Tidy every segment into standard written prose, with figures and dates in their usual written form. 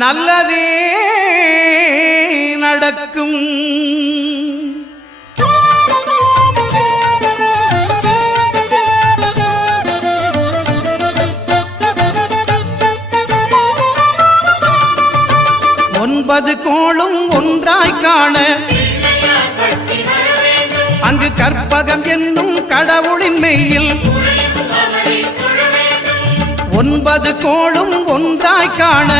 நல்லதே நடக்கும். ஒன்பது கோளும் ஒன்றாய் காண அங்கு கற்பகம் என்னும் கடவுளின் மெய்யில் ஒன்பது கோளும் ஒன்றாய் காண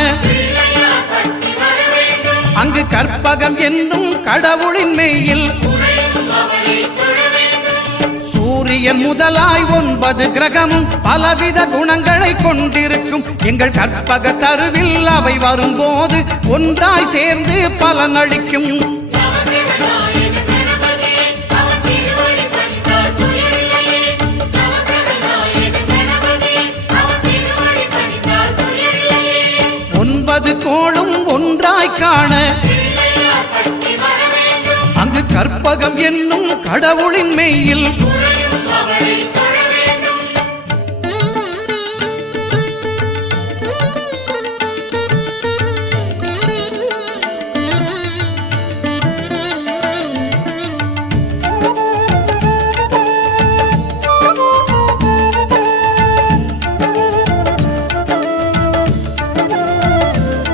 அங்கு கற்பகம் என்னும் கடவுளின் மெய்யில் சூரியன் முதலாய் 9 கிரகமும் பலவித குணங்களை கொண்டிருக்கும். எங்கள் கற்பக தருவில் அவை வரும்போது ஒன்றாய் சேர்ந்து பலனளிக்கும். ஒன்பது கோளும் ஒன்றாய் காண அங்கு கற்பகம் என்னும் கடவுளின் மெய்யில்